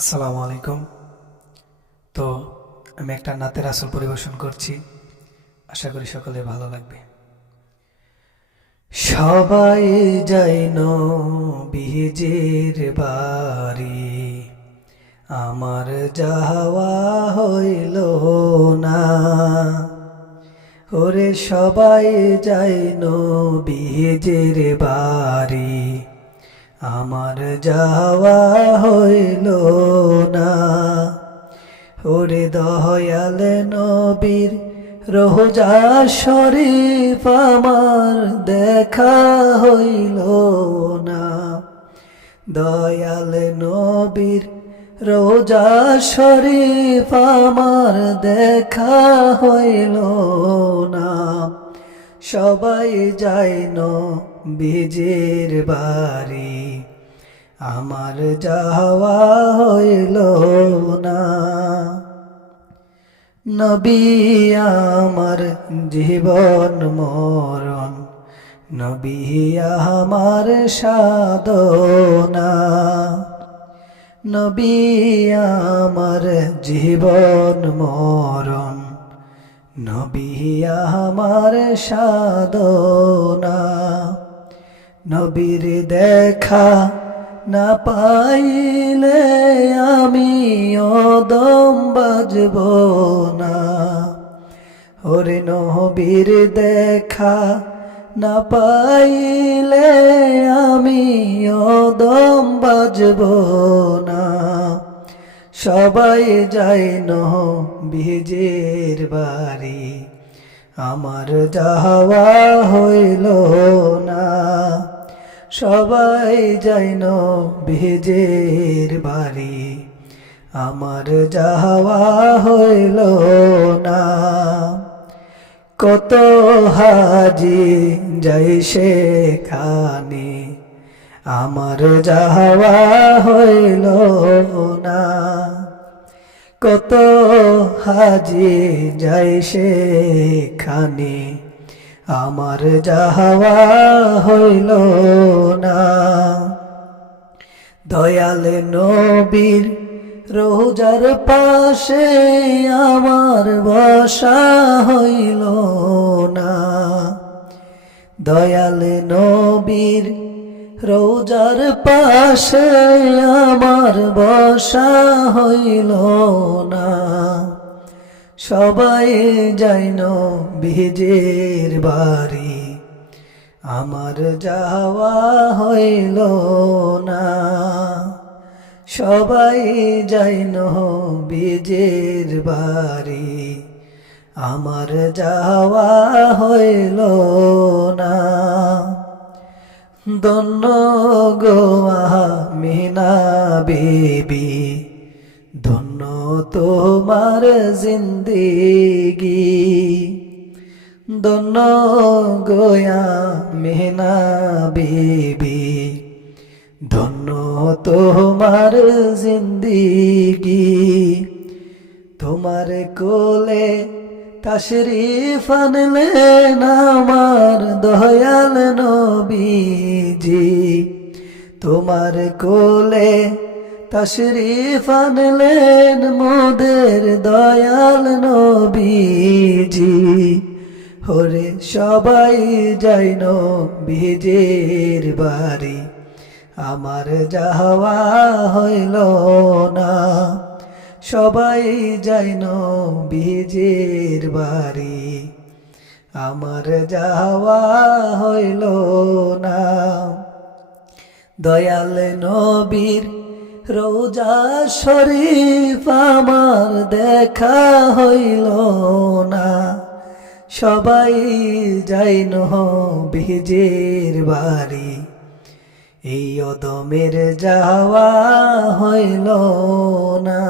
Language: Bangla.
আসসালামু আলাইকুম। তো আমি একটা নাতের আসল পরিবেশন করছি, আশা করি সকলে ভালো লাগবে। সবাই যায় নবীজির বাড়ি, আমার যাওয়া হইল না। ওরে সবাই যায় নবীজির বাড়ি, আমার যাওয়া হইল না। ওরে দয়াল নবীর রোজা শরীফ আমার দেখা হইল না। দয়াল নবীর রোজা শরীফ আমার দেখা হইল না। সবাই যায় নবীজির বাড়ি, আমার যাওয়া হইল না। নবী আমার জীবন মরণ, নবী আমার সাধনা। নবী আমার জীবন মরণ, নবী আমার সাধনা। নবীর দেখা না পাইলে আমি অদম বাজব না। ওরে নবীর দেখা না পাইলে আমি অদম বাজব না। সবাই যায় নবীজির বাড়ি, আমার যাওয়া হইল না। সবাই যায় নবীজির বাড়ি, আমার যাওয়া হইল না। কত হাজি যাই সেখানে, আমার যাওয়া হইল না। কত হাজি যাই সেখানে, আমার যাওয়া হইল না। দয়াল নবীর রোজার পাশে আমার বসা হইল না। দয়াল নবীর রোজার পাশে আমার বসা হইল না। সবাই যায় নবীজির বাড়ি, আমার যাওয়া হইল না। সবাই যায় নবীজির বাড়ি, আমার যাওয়া হইল না। ধন্য গো আমিনা বিবি, ধন্য তোমার জিন্দেগি। ধন্য গো আমিনা বিবি, ধন্য তোমার জিন্দেগি। তোমার কোলে তশরিফ আনলেন আমার দয়াল নবীজি। তোমার কোলে তশরিফ আনলেন মোদের দয়াল নবীজি। ওরে সবাই যায় নবীজির বাড়ি, আমার যাওয়া হইল না। সবাই যায় নবীজির বাড়ি, আমার যাওয়া হইল না। দয়াল নবীর রোজা শরীফ আমার দেখা হইল না। সবাই যায় নবীজির বাড়ি, এই অদমের যাওয়া হইল না।